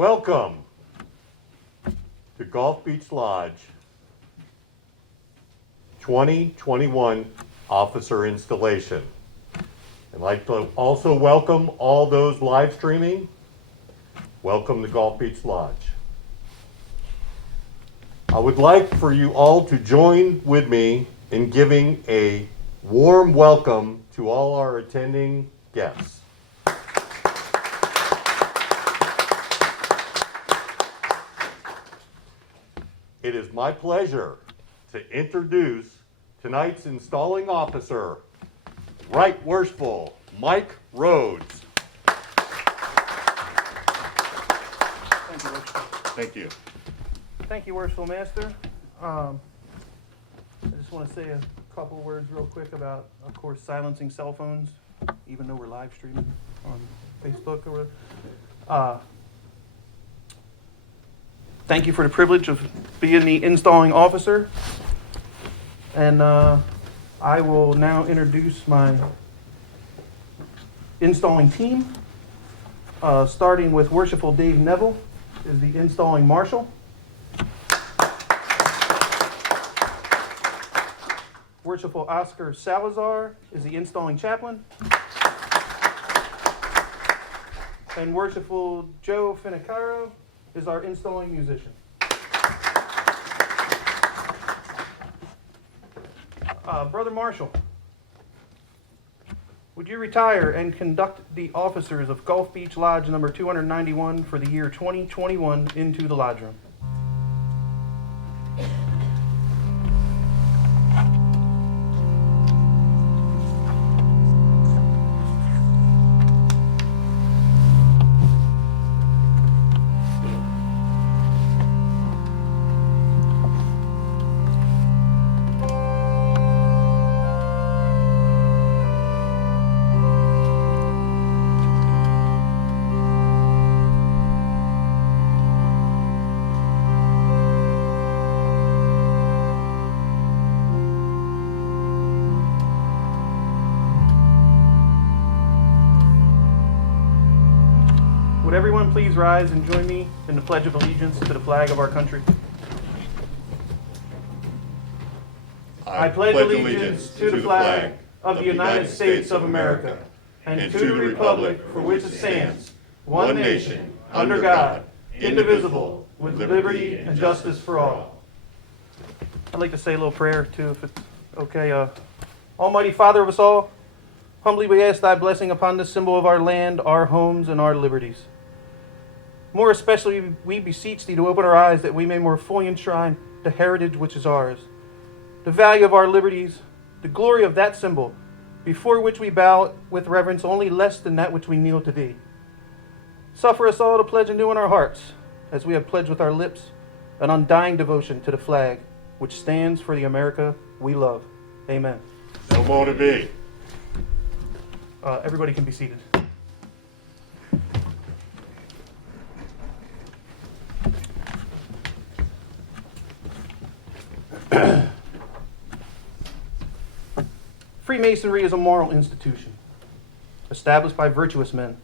Welcome to Gulf Beach Lodge 2021 Officer Installation. I'd like to also welcome all those live streaming. Welcome to Gulf Beach Lodge. I would like for you all to join with me in giving a warm welcome to all our attending guests. It is my pleasure to introduce tonight's installing officer, Right Worshipful Mike Rhodes. Thank you, Worshipful. Thank you. Thank you, Worshipful Master. I just want to say a couple words real quick about, of course, silencing cell phones, even though we're live streaming on Facebook or whatever. Thank you for the privilege of being the installing officer. And I will now introduce my installing team, starting with Worshipful Dave Neville is the installing marshal. Worshipful Oscar Salazar is the installing chaplain. And Worshipful Joe Finicaro is our installing musician. Brother Marshall, would you retire and conduct the officers of Gulf Beach Lodge number 291 for the year 2021 into the lodge room? Would everyone please rise and join me in the Pledge of Allegiance to the flag of our country? I pledge allegiance to the flag of the United States of America and to the republic for which it stands, one nation, under God, indivisible, with liberty and justice for all. I'd like to say a little prayer too, if it's okay. Almighty Father of us all, humbly we ask thy blessing upon this symbol of our land, our homes, and our liberties. More especially, we beseech thee to open our eyes that we may more fully enshrine the heritage which is ours, the value of our liberties, the glory of that symbol, before which we bow with reverence only less than that which we kneel to thee. Suffer us all to pledge anew in our hearts, as we have pledged with our lips, an undying devotion to the flag, which stands for the America we love. Amen. So more to be. Everybody can be seated. Freemasonry is a moral institution, established by virtuous men,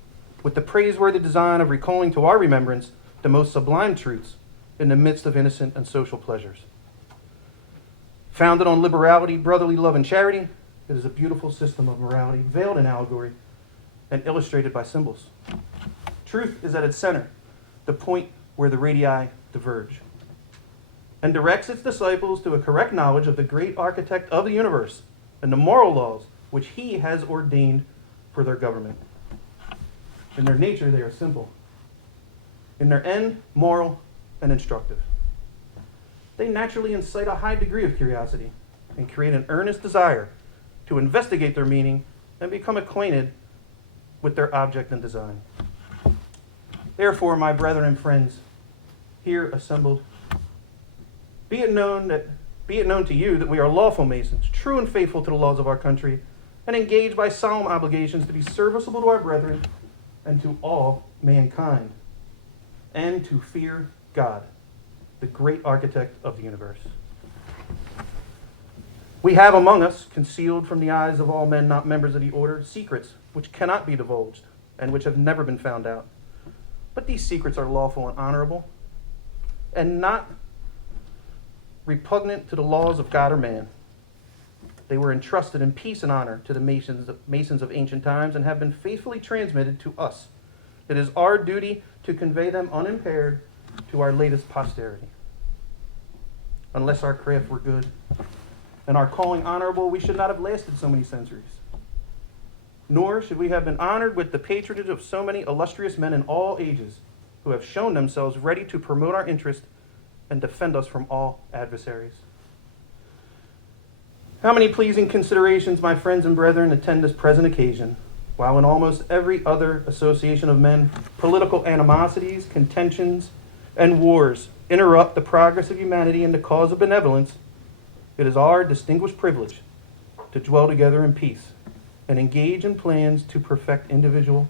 with the praiseworthy design of recalling to our remembrance the most sublime truths in the midst of innocent and social pleasures. Founded on liberality, brotherly love, and charity, it is a beautiful system of morality, veiled in allegory, and illustrated by symbols. Truth is at its center, the point where the radii diverge, and directs its disciples to a correct knowledge of the great architect of the universe and the moral laws which he has ordained for their government. In their nature, they are simple. In their end, moral and instructive. They naturally incite a high degree of curiosity and create an earnest desire to investigate their meaning and become acquainted with their object and design. Therefore, my brethren and friends, here assembled, be it known to you that we are lawful Masons, true and faithful to the laws of our country, and engaged by solemn obligations to be serviceable to our brethren and to all mankind, and to fear God, the great architect of the universe. We have among us, concealed from the eyes of all men not members of the order, secrets which cannot be divulged and which have never been found out. But these secrets are lawful and honorable, and not repugnant to the laws of God or man. They were entrusted in peace and honor to the Masons of ancient times and have been faithfully transmitted to us. It is our duty to convey them unimpaired to our latest posterity. Unless our craft were good and our calling honorable, we should not have lasted so many centuries. Nor should we have been honored with the patronage of so many illustrious men in all ages who have shown themselves ready to promote our interest and defend us from all adversaries. How many pleasing considerations, my friends and brethren, attend this present occasion, while in almost every other association of men, political animosities, contentions, and wars interrupt the progress of humanity in the cause of benevolence. It is our distinguished privilege to dwell together in peace and engage in plans to perfect individual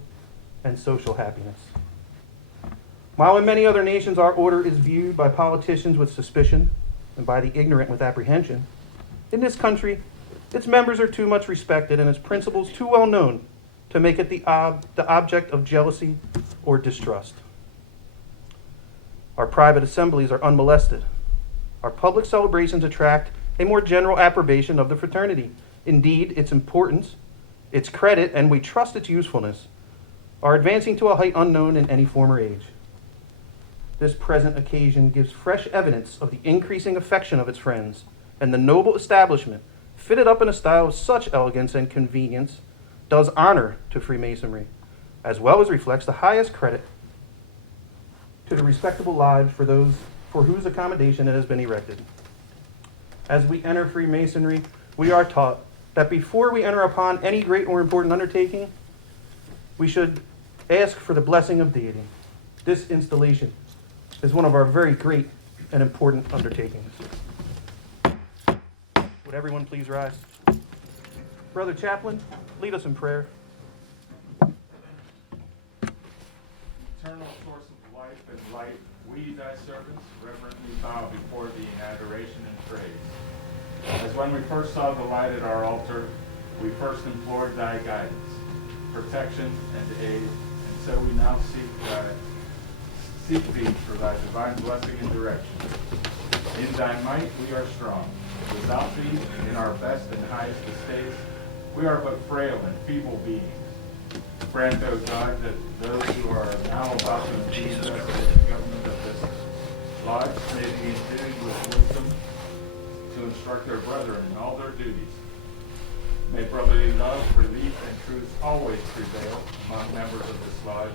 and social happiness. While in many other nations our order is viewed by politicians with suspicion and by the ignorant with apprehension, in this country, its members are too much respected and its principles too well known to make it the object of jealousy or distrust. Our private assemblies are unmolested. Our public celebrations attract a more general approbation of the fraternity. Indeed, its importance, its credit, and we trust its usefulness, are advancing to a height unknown in any former age. This present occasion gives fresh evidence of the increasing affection of its friends, and the noble establishment, fitted up in a style of such elegance and convenience, does honor to Freemasonry, as well as reflects the highest credit to the respectable lodge for those for whose accommodation it has been erected. As we enter Freemasonry, we are taught that before we enter upon any great or important undertaking, we should ask for the blessing of deity. This installation is one of our very great and important undertakings. Would everyone please rise? Brother Chaplain, lead us in prayer. Eternal source of life and light, we, thy servants, reverently bow before thee in adoration and praise. As when we first saw the light at our altar, we first implored thy guidance, protection, and aid, and so we now seek thee for thy divine blessing and direction. In thy might we are strong. Without thee, in our best and highest estates, we are but frail and feeble beings. Grant, O God, that those who are now about to infuse us with the government of this lodge may be endued with wisdom to instruct their brethren in all their duties. May brotherly love, relief, and truth always prevail among members of this lodge,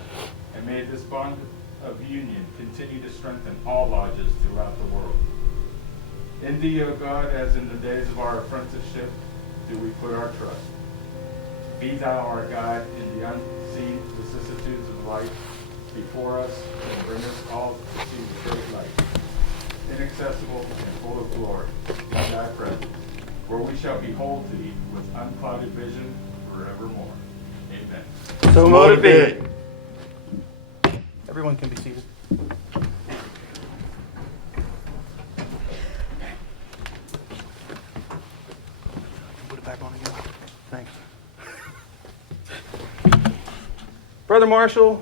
and may this bond of union continue to strengthen all lodges throughout the world. In thee, O God, as in the days of our apprenticeship, do we put our trust. Be thou our guide in the unseen vicissitudes of life before us, and bring us all to see the great light, inaccessible and full of glory, in thy presence, where we shall behold thee with unclouded vision forevermore. Amen. So motivated. Everyone can be seated. Put it back on again. Thanks. Brother Marshall,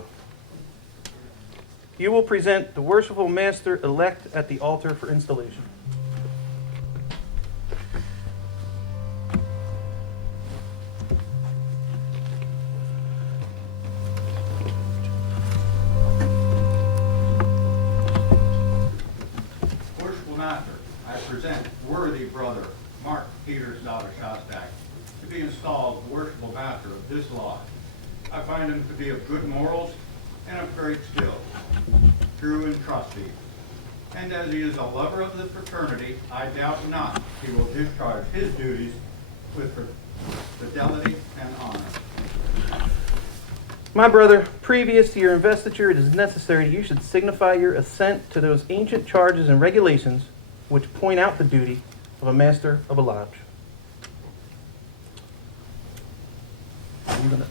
you will present the worshipful master-elect at the altar for installation. Worshipful Master, I present worthy brother Mark Peters Daughter Shostak to be installed worshipful master of this lodge. I find him to be of good morals and of great skill, true and trusty. And as he is a lover of the fraternity, I doubt not he will discharge his duties with fidelity and honor. My brother, previous to your investiture, it is necessary that you should signify your assent to those ancient charges and regulations which point out the duty of a master of a lodge.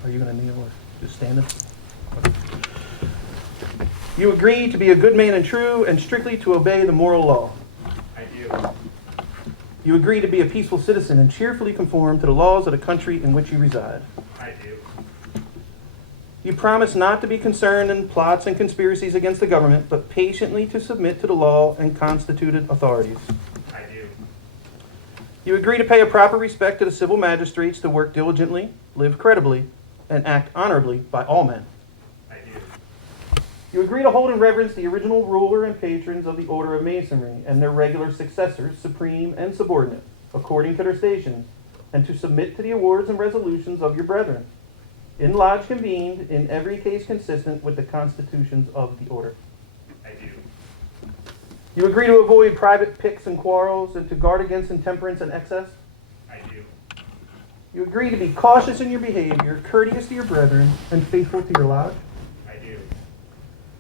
Are you gonna kneel or just stand up? Okay. You agree to be a good man and true, and strictly to obey the moral law. I do. You agree to be a peaceful citizen and cheerfully conform to the laws of the country in which you reside. I do. You agree to be a good man and true, and strictly to obey the moral law. You agree to be a peaceful citizen and cheerfully conform to the laws of the country in which you reside. I do. You agree to be a peaceful citizen and cheerfully conform to the laws of the country in which you reside. I do. You promise not to be concerned in plots and conspiracies against the government, but patiently to submit to the law and constituted authorities. I do. You agree to pay a proper respect to the civil magistrates, to work diligently, live credibly, and act honorably by all men. I do. You agree to hold in reverence the original ruler and patrons of the Order of Masonry and their regular successors, supreme and subordinate, according to their stations, and to submit to the awards and resolutions of your brethren, in lodge convened, in every case consistent with the constitutions of the order. I do. You agree to avoid private picks and quarrels and to guard against intemperance and excess. I do. You agree to be cautious in your behavior, courteous to your brethren, and faithful to your lodge. I do.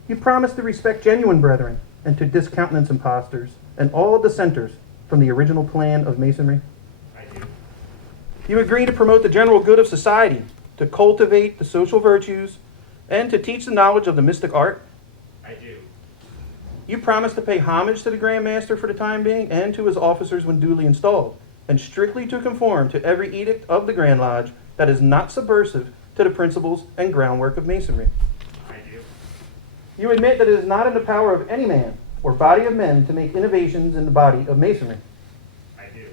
You promise to respect genuine brethren and to discountenance impostors and all dissenters from the original plan of Masonry. I do. You agree to promote the general good of society, to cultivate the social virtues, and to teach the knowledge of the mystic art. I do. You promise to pay homage to the Grand Master for the time being and to his officers when duly installed, and strictly to conform to every edict of the Grand Lodge that is not subversive to the principles and groundwork of Masonry. I do. You admit that it is not in the power of any man or body of men to make innovations in the body of Masonry. I do.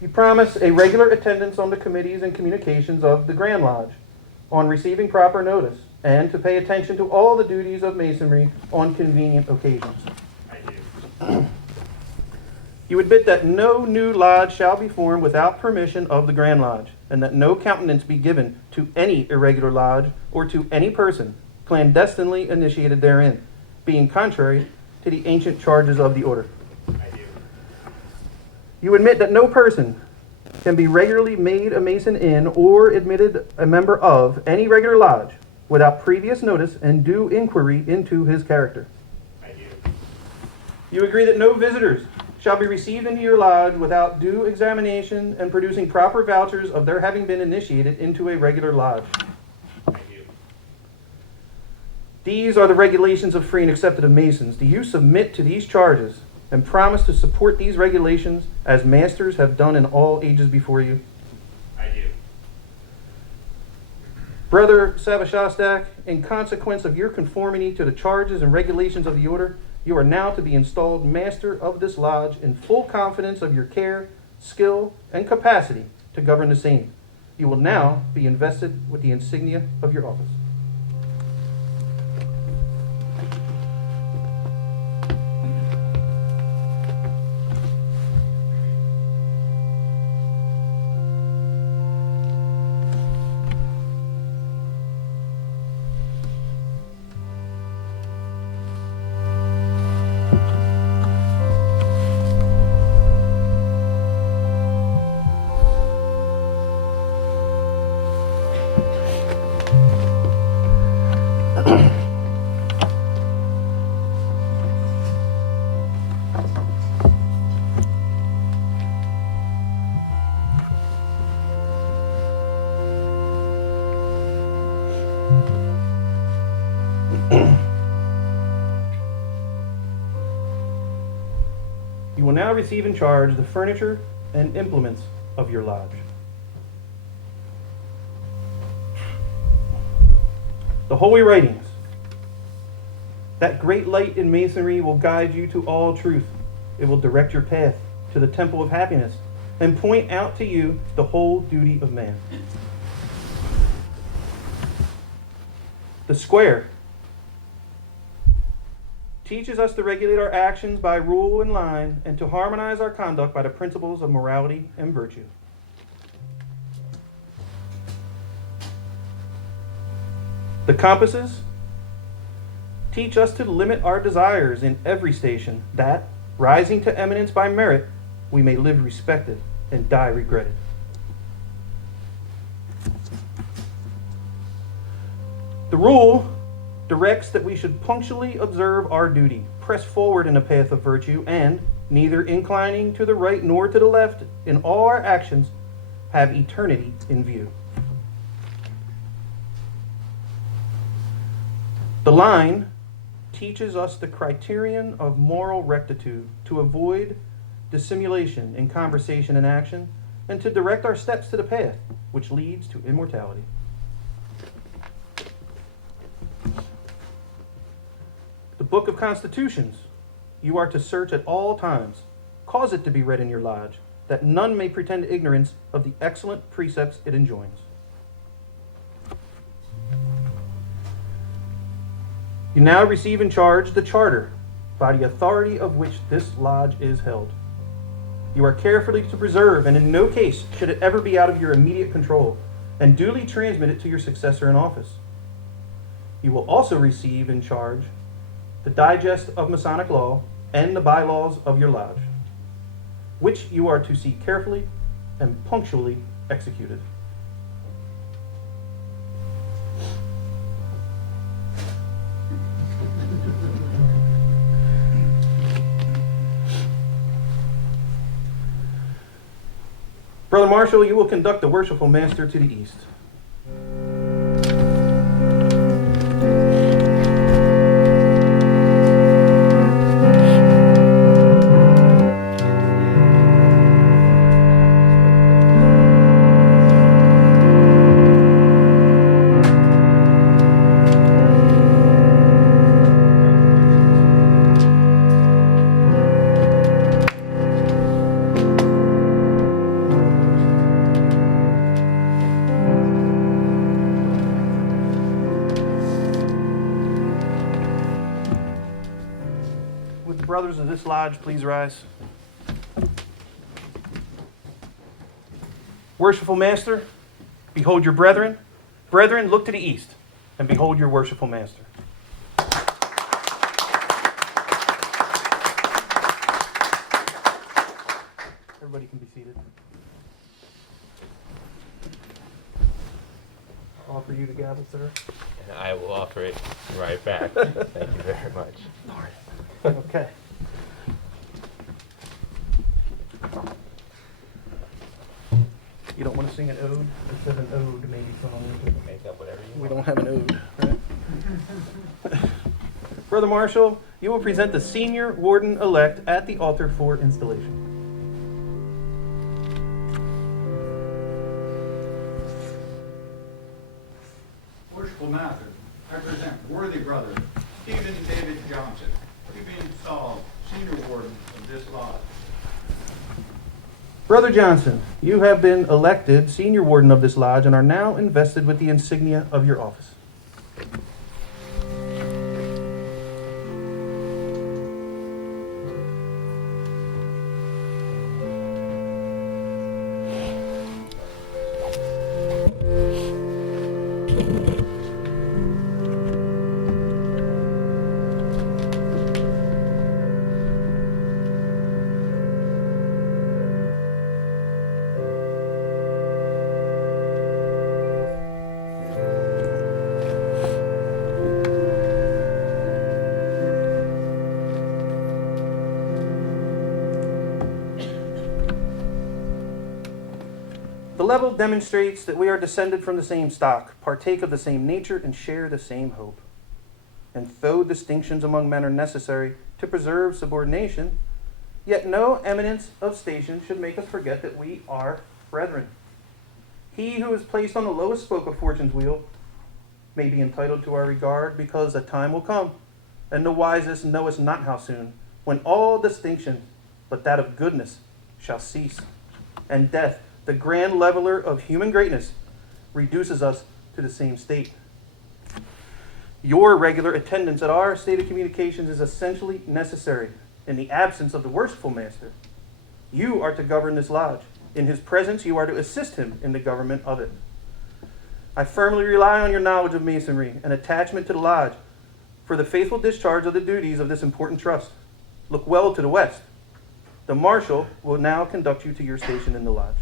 You promise a regular attendance on the committees and communications of the Grand Lodge, on receiving proper notice, and to pay attention to all the duties of Masonry on convenient occasions. I do. You admit that no new lodge shall be formed without permission of the Grand Lodge, and that no countenance be given to any irregular lodge or to any person clandestinely initiated therein, being contrary to the ancient charges of the order. I do. You admit that no person can be regularly made a Mason in or admitted a member of any regular lodge without previous notice and due inquiry into his character. I do. You agree that no visitors shall be received into your lodge without due examination and producing proper vouchers of their having been initiated into a regular lodge. I do. These are the regulations of free and accepted of Masons. Do you submit to these charges and promise to support these regulations as masters have done in all ages before you? I do. Brother Savashostak, in consequence of your conformity to the charges and regulations of the order, you are now to be installed master of this lodge in full confidence of your care, skill, and capacity to govern the same. You will now be invested with the insignia of your office. You will now receive in charge the furniture and implements of your lodge. The Holy Writings, that great light in Masonry, will guide you to all truth. It will direct your path to the temple of happiness and point out to you the whole duty of man. The Square teaches us to regulate our actions by rule and line and to harmonize our conduct by the principles of morality and virtue. The compasses teach us to limit our desires in every station, that, rising to eminence by merit, we may live respected and die regretted. The rule directs that we should punctually observe our duty, press forward in the path of virtue, and, neither inclining to the right nor to the left in all our actions, have eternity in view. The line teaches us the criterion of moral rectitude to avoid dissimulation in conversation and action, and to direct our steps to the path which leads to immortality. Book of Constitutions you are to search at all times. Cause it to be read in your lodge, that none may pretend ignorance of the excellent precepts it enjoins. You now receive in charge the charter, by the authority of which this lodge is held. You are carefully to preserve, and in no case should it ever be out of your immediate control, and duly transmit it to your successor in office. You will also receive in charge the digest of Masonic law and the bylaws of your lodge, which you are to see carefully and punctually executed. Brother Marshall, you will conduct the worshipful master to the east. Would the brothers of this lodge please rise? Worshipful master, behold your brethren. Brethren, look to the east, and behold your worshipful master. Everybody can be seated. I'll offer you the gavel, sir. And I will offer it right back. Thank you very much. Okay. You don't want to sing an ode? It says an ode maybe song. Make up whatever you We want. don't have an ode, right? Brother Marshall, you will present the senior warden-elect at the altar for installation. Worshipful Master, I present worthy brother Stephen David Johnson to be installed senior warden of this lodge. Brother Johnson, you have been elected senior warden of this lodge and are now invested with the insignia of your office. The level demonstrates that we are descended from the same stock, partake of the same nature, and share the same hope. And though distinctions among men are necessary to preserve subordination, yet no eminence of station should make us forget that we are brethren. He who is placed on the lowest spoke of fortune's wheel may be entitled to our regard, because a time will come, and the wisest knoweth not how soon, when all distinction but that of goodness shall cease, and death, the grand leveler of human greatness, reduces us to the same state. Your regular attendance at our state of communications is essentially necessary. In the absence of the worshipful master, you are to govern this lodge. In his presence, you are to assist him in the government of it. I firmly rely on your knowledge of Masonry and attachment to the lodge for the faithful discharge of the duties of this important trust. Look well to the west. The marshal will now conduct you to your station in the lodge.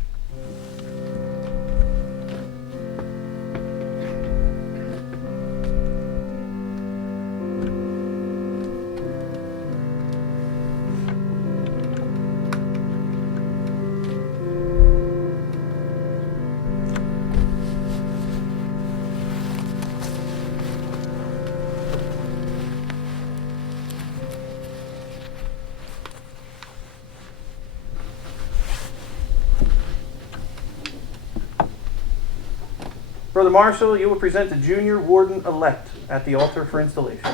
Brother Marshall, you will present the junior warden-elect at the altar for installation.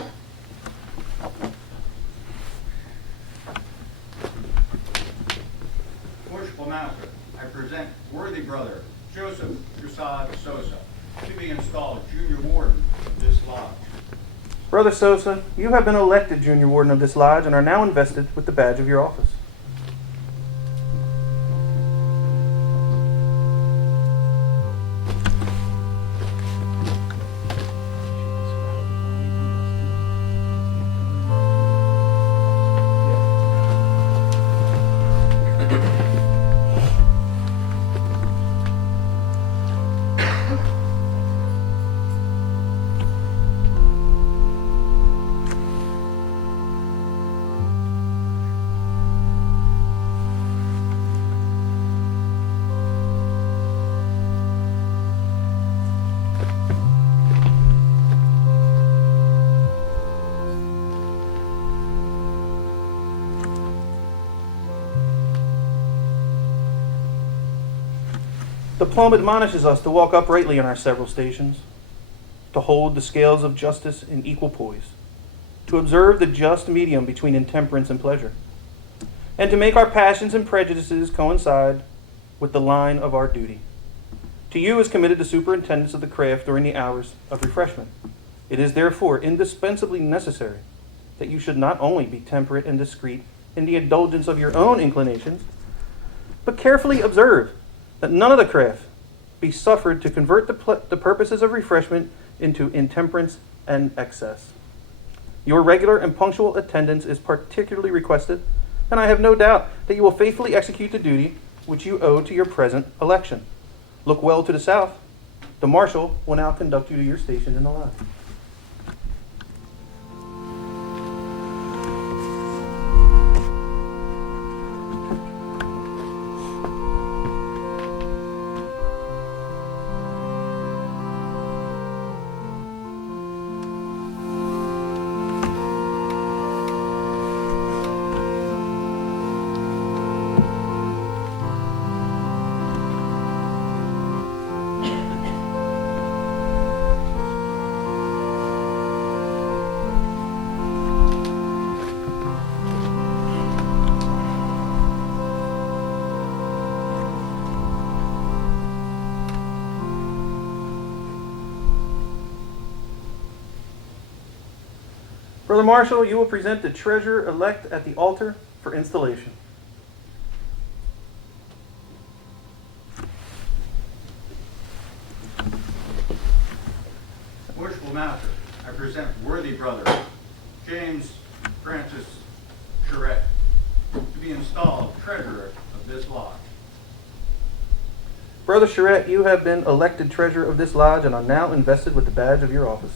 Worshipful Master, I present worthy brother Joseph Prasad Sosa to be installed junior warden of this lodge. Brother Sosa, you have been elected junior warden of this lodge and are now invested with the badge of your office. The plumb admonishes us to walk uprightly in our several stations, to hold the scales of justice in equal poise, to observe the just medium between intemperance and pleasure, and to make our passions and prejudices coincide with the line of our duty. To you is committed the superintendence of the craft during the hours of refreshment. It is therefore indispensably necessary that you should not only be temperate and discreet in the indulgence of your own inclinations, but carefully observe that none of the craft be suffered to convert the purposes of refreshment into intemperance and excess. Your regular and punctual attendance is particularly requested, and I have no doubt that you will faithfully execute the duty which you owe to your present election. Look well to the south. The marshal will now conduct you to your station in the line. Brother Marshall, you will present the treasurer-elect at the altar for installation. Worshipful Master, I present worthy brother James Francis Charette to be installed treasurer of this lodge. Brother Charette, you have been elected treasurer of this lodge and are now invested with the badge of your office.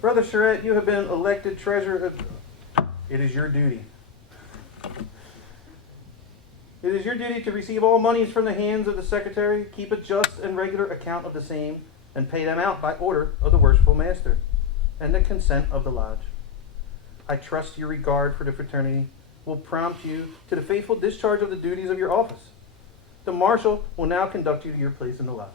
Brother Charette, you have been elected treasurer of... It is your duty. It is your duty to receive all monies from the hands of the secretary, keep a just and regular account of the same, and pay them out by order of the worshipful master, and the consent of the lodge. I trust your regard for the fraternity will prompt you to the faithful discharge of the duties of your office. The marshal will now conduct you to your place in the lodge.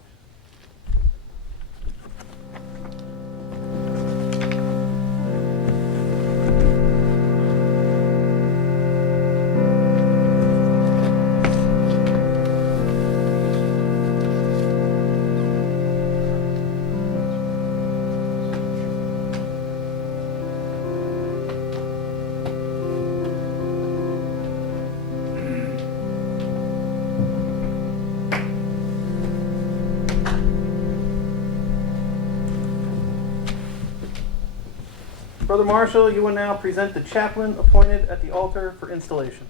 Brother Marshall, you will now present the chaplain appointed at the altar for installation.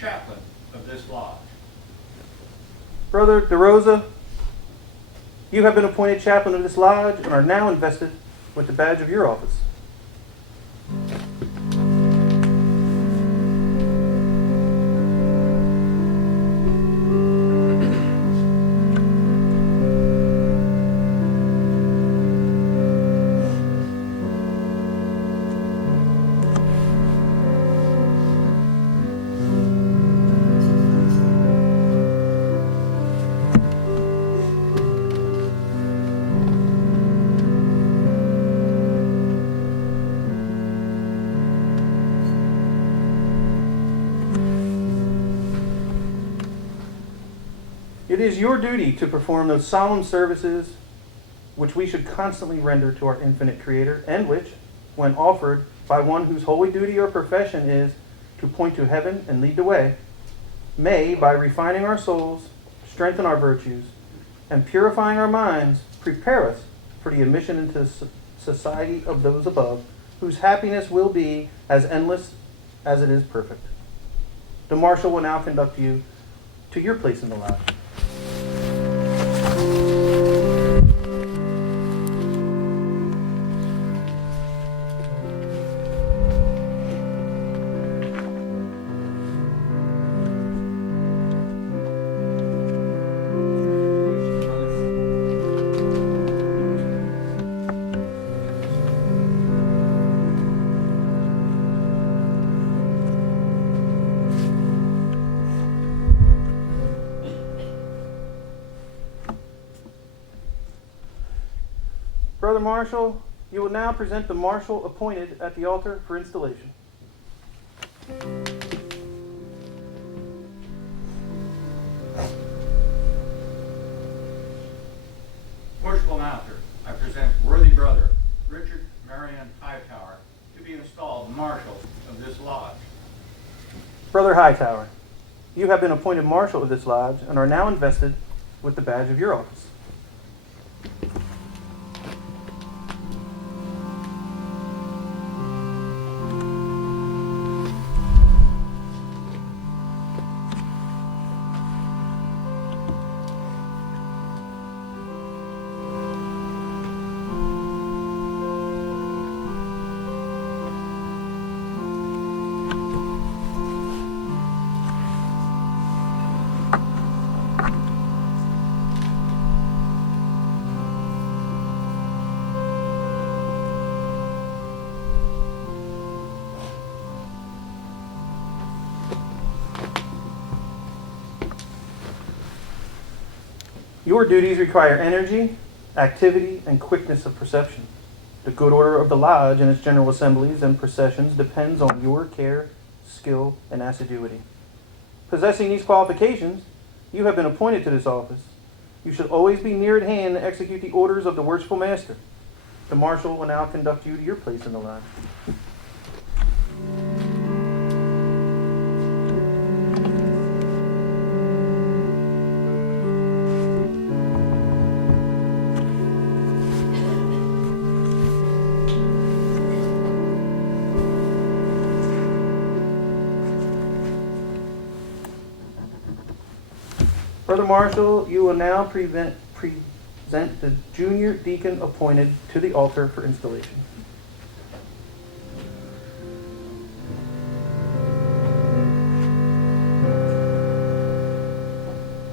chaplain of this lodge. Brother DeRosa, you have been appointed chaplain of this lodge and are now invested with the badge of your office. It is your duty to perform those solemn services which we should constantly render to our infinite Creator, and which, when offered by one whose holy duty or profession is to point to heaven and lead the way, may, by refining our souls, strengthen our virtues, and purifying our minds, prepare us for the admission into society of those above, whose happiness will be as endless as it is perfect. The marshal will now conduct you to your place in the lodge. Brother Marshal, you will now present the marshal appointed at the altar for installation. Worshipful Master, I present worthy brother Richard Marion Hightower to be installed marshal of this lodge. Brother Hightower, you have been appointed marshal of this lodge and are now invested with the badge of your office. Your duties require energy, activity, and quickness of perception. The good order of the lodge and its general assemblies and processions depends on your care, skill, and assiduity. Possessing these qualifications, you have been appointed to this office. You should always be near at hand to execute the orders of the worshipful master. The marshal will now conduct you to your place in the lodge. Brother Marshal, you will now present the junior deacon appointed to the altar for installation.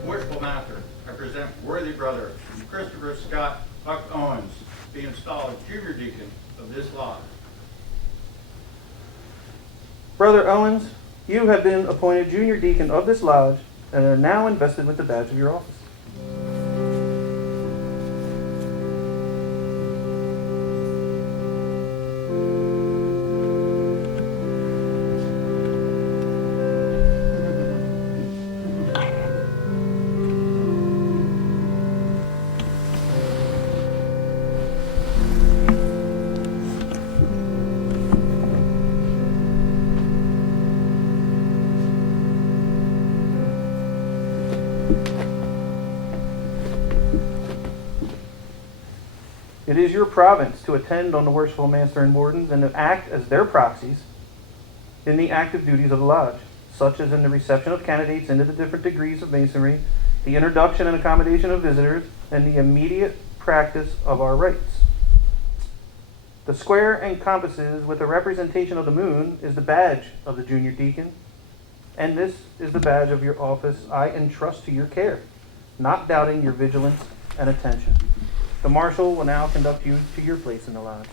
Worshipful Master, I present worthy brother Christopher Scott Buck Owens to be installed junior deacon of this lodge. Brother Owens, you have been appointed junior deacon of this lodge and are now invested with the badge of your office. It is your province to attend on the worshipful master and wardens and to act as their proxies in the active duties of the lodge. such as in the reception of candidates into the different degrees of Masonry, the introduction and accommodation of visitors, and the immediate practice of our rites. The square encompasses with a representation of the moon is the badge of the junior deacon, and this is the badge of your office I entrust to your care, not doubting your vigilance and attention. The marshal will now conduct you to your place in the lodge.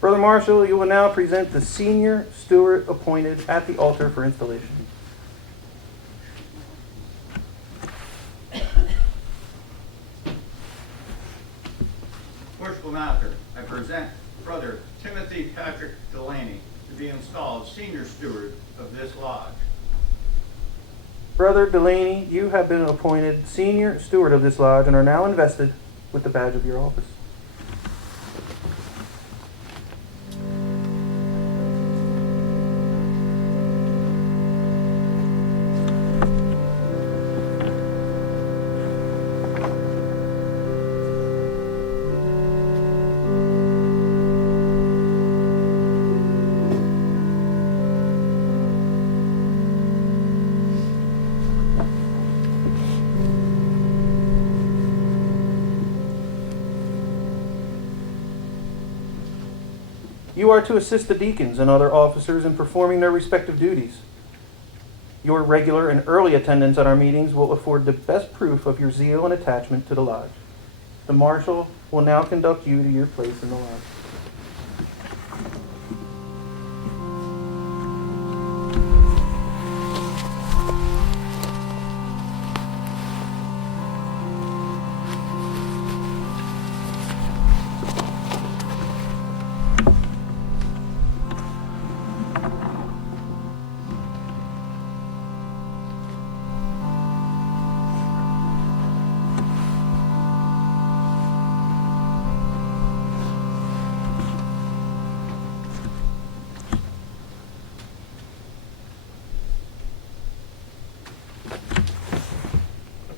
Brother Marshal, you will now present the senior steward appointed at the altar for installation. Worshipful Master, I present Brother Timothy Patrick Delaney to be installed senior steward of this lodge. Brother Delaney, you have been appointed senior steward of this lodge and are now invested with the badge of your office. You are to assist the deacons and other officers in performing their respective duties. Your regular and early attendance at our meetings will afford the best proof of your zeal and attachment to the lodge. The marshal will now conduct you to your place in the lodge.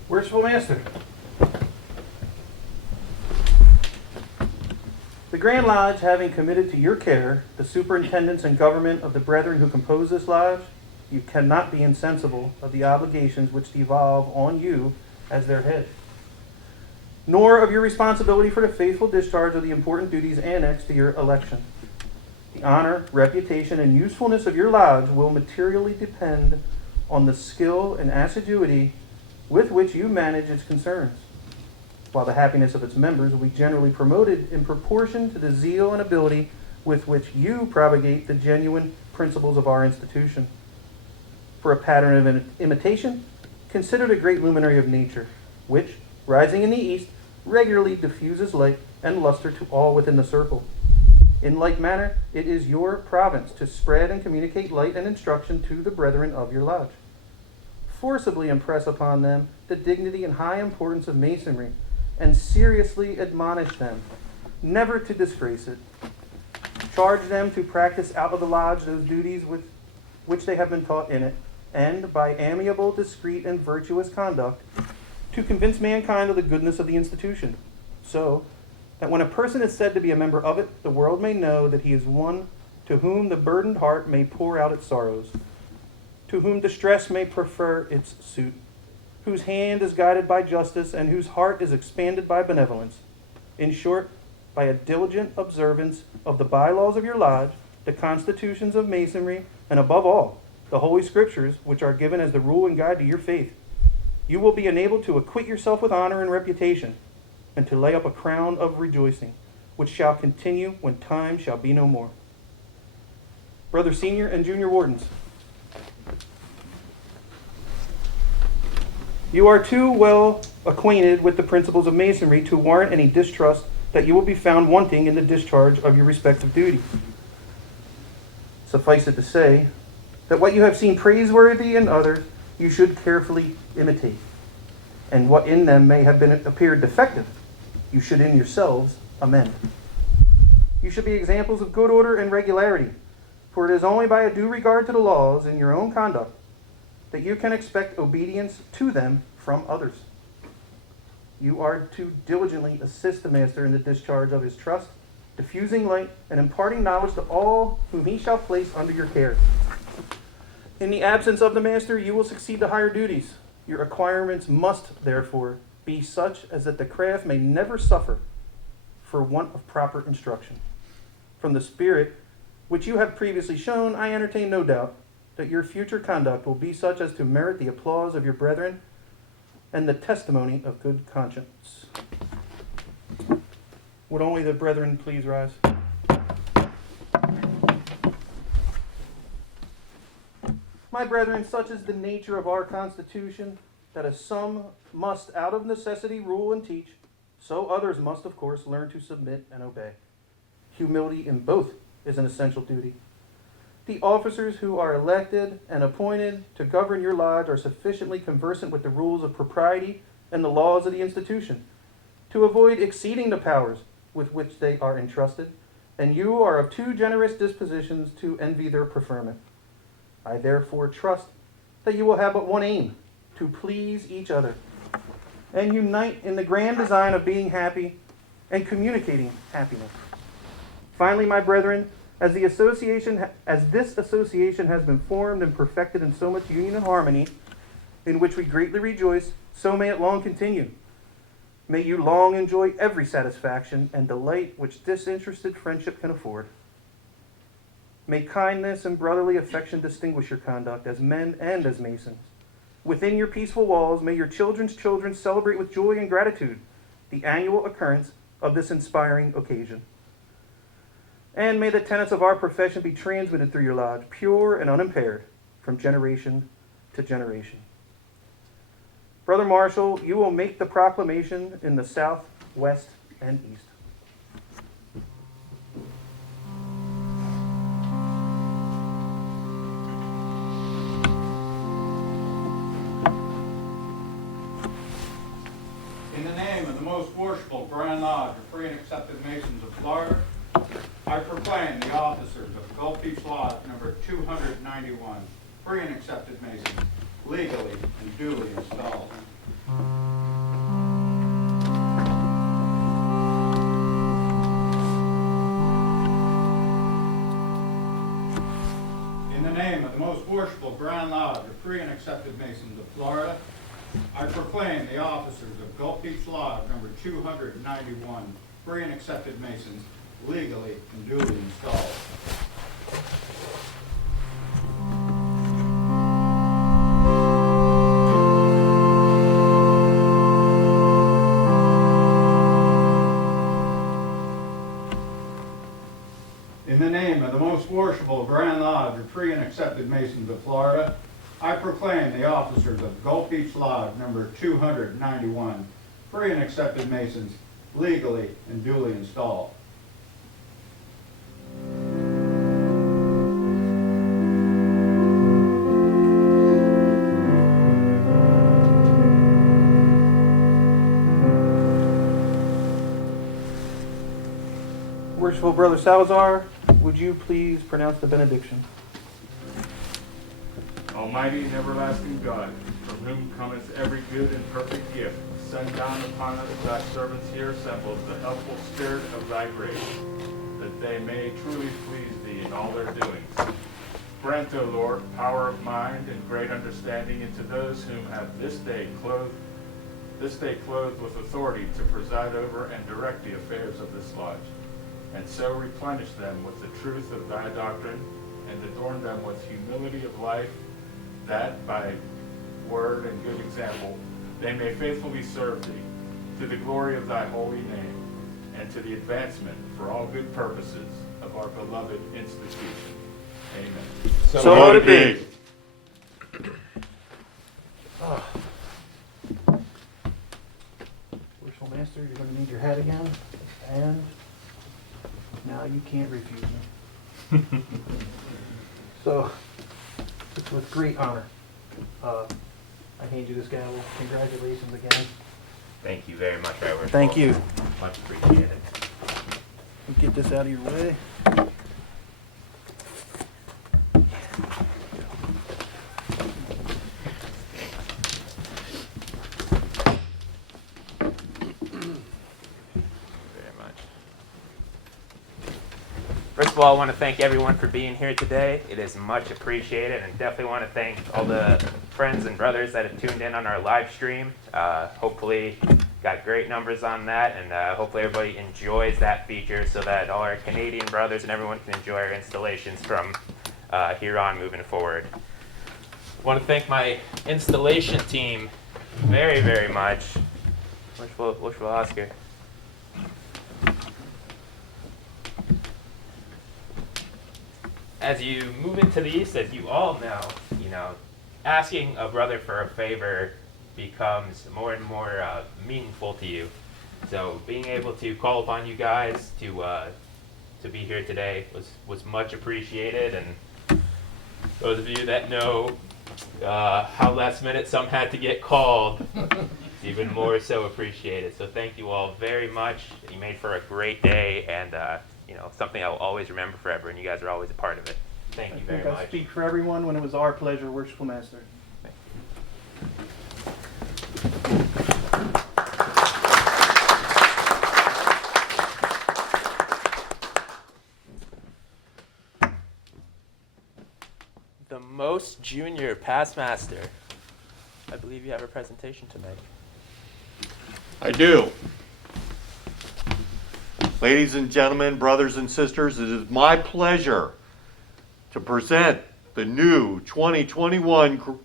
Worshipful Master, the Grand Lodge, having committed to your care the superintendence and government of the brethren who compose this lodge, you cannot be insensible of the obligations which devolve on you as their head, nor of your responsibility for the faithful discharge of the important duties annexed to your election. The honor, reputation, and usefulness of your lodge will materially depend on the skill and assiduity with which you manage its concerns, while the happiness of its members will be generally promoted in proportion to the zeal and ability with which you propagate the genuine principles of our institution. For a pattern of imitation, consider the great luminary of nature, which, rising in the east, regularly diffuses light and luster to all within the circle. In like manner, it is your province to spread and communicate light and instruction to the brethren of your lodge. Forcibly impress upon them the dignity and high importance of Masonry, and seriously admonish them never to disgrace it. Charge them to practice out of the lodge those duties with which they have been taught in it, and by amiable, discreet, and virtuous conduct, to convince mankind of the goodness of the institution, so that when a person is said to be a member of it, the world may know that he is one to whom the burdened heart may pour out its sorrows, to whom distress may prefer its suit, whose hand is guided by justice, and whose heart is expanded by benevolence. In short, by a diligent observance of the bylaws of your lodge, the constitutions of Masonry, and above all, the Holy Scriptures, which are given as the rule and guide to your faith, you will be enabled to acquit yourself with honor and reputation, and to lay up a crown of rejoicing, which shall continue when time shall be no more. Brother Senior and Junior Wardens, you are too well acquainted with the principles of Masonry to warrant any distrust that you will be found wanting in the discharge of your respective duties. Suffice it to say that what you have seen praiseworthy in others, you should carefully imitate. and what in them may have been appeared defective, you should in yourselves amend. You should be examples of good order and regularity, for it is only by a due regard to the laws in your own conduct that you can expect obedience to them from others. You are to diligently assist the master in the discharge of his trust, diffusing light and imparting knowledge to all whom he shall place under your care. In the absence of the master, you will succeed to higher duties. Your acquirements must, therefore, be such as that the craft may never suffer for want of proper instruction. From the spirit which you have previously shown, I entertain no doubt that your future conduct will be such as to merit the applause of your brethren and the testimony of good conscience. Would only the brethren please rise? My brethren, such is the nature of our Constitution, that as some must out of necessity rule and teach, so others must, of course, learn to submit and obey. Humility in both is an essential duty. The officers who are elected and appointed to govern your lodge are sufficiently conversant with the rules of propriety and the laws of the institution to avoid exceeding the powers with which they are entrusted, and you are of too generous dispositions to envy their preferment. I therefore trust that you will have but one aim, to please each other, and unite in the grand design of being happy and communicating happiness. Finally, my brethren, as this association has been formed and perfected in so much union and harmony, in which we greatly rejoice, so may it long continue. May you long enjoy every satisfaction and delight which disinterested friendship can afford. May kindness and brotherly affection distinguish your conduct as men and as masons. Within your peaceful walls, may your children's children celebrate with joy and gratitude the annual occurrence of this inspiring occasion. And may the tenets of our profession be transmitted through your lodge, pure and unimpaired, from generation to generation. Brother Marshall, you will make the proclamation in the south, west, and east. In the name of the most worshipful Grand Lodge of Free and Accepted Masons of Florida, I proclaim the officers of Gulf Beach Lodge number 291, Free and Accepted Masons, legally and duly installed. In the name of the most worshipful Grand Lodge of Free and Accepted Masons of Florida, I proclaim the officers of Gulf Beach Lodge number 291, Free and Accepted Masons, legally and duly installed. In the name of the most worshipful Grand Lodge of Free and Accepted Masons of Florida, I proclaim the officers of Gulf Beach Lodge number 291, Free and Accepted Masons, legally and duly installed. Worshipful Brother Salazar, would you please pronounce the benediction? Almighty and everlasting God, from whom cometh every good and perfect gift, send down upon us, thy servants here assembled, the helpful spirit of thy grace, that they may truly please thee in all their doings. Grant, O Lord, power of mind and great understanding into those whom have this day clothed with authority to preside over and direct the affairs of this lodge, and so replenish them with the truth of thy doctrine, and adorn them with humility of life, that by word and good example they may faithfully serve thee, to the glory of thy holy name, and to the advancement for all good purposes of our beloved institution. Amen. So let it be. Worshipful Master, you're going to need your hat again, and now you can't refuse me. So, it's with great honor I hand you this gavel. Congratulations again. Thank you very much, Robert. Thank you. Much appreciated. Get this out of your way. Very much. First of all, I want to thank everyone for being here today. It is much appreciated, and definitely want to thank all the friends and brothers that have tuned in on our live stream. Hopefully, got great numbers on that, and hopefully everybody enjoys that feature so that all our Canadian brothers and everyone can enjoy our installations from here on moving forward. I want to thank my installation team very, very much. Wishful Oscar. As you move into the East, as you all know, asking a brother for a favor becomes more and more meaningful to you. So being able to call upon you guys to be here today was much appreciated. And those of you that know how last minute some had to get called, it's even more so appreciated. So thank you all very much. You made for a great day, and something I'll always remember forever, and you guys are always a part of it. Thank you very I much. speak for everyone when it was our pleasure, Worshipful Master. The most junior past master. I believe you have a presentation to make. I do. Ladies and gentlemen, brothers and sisters, it is my pleasure to present the new 2021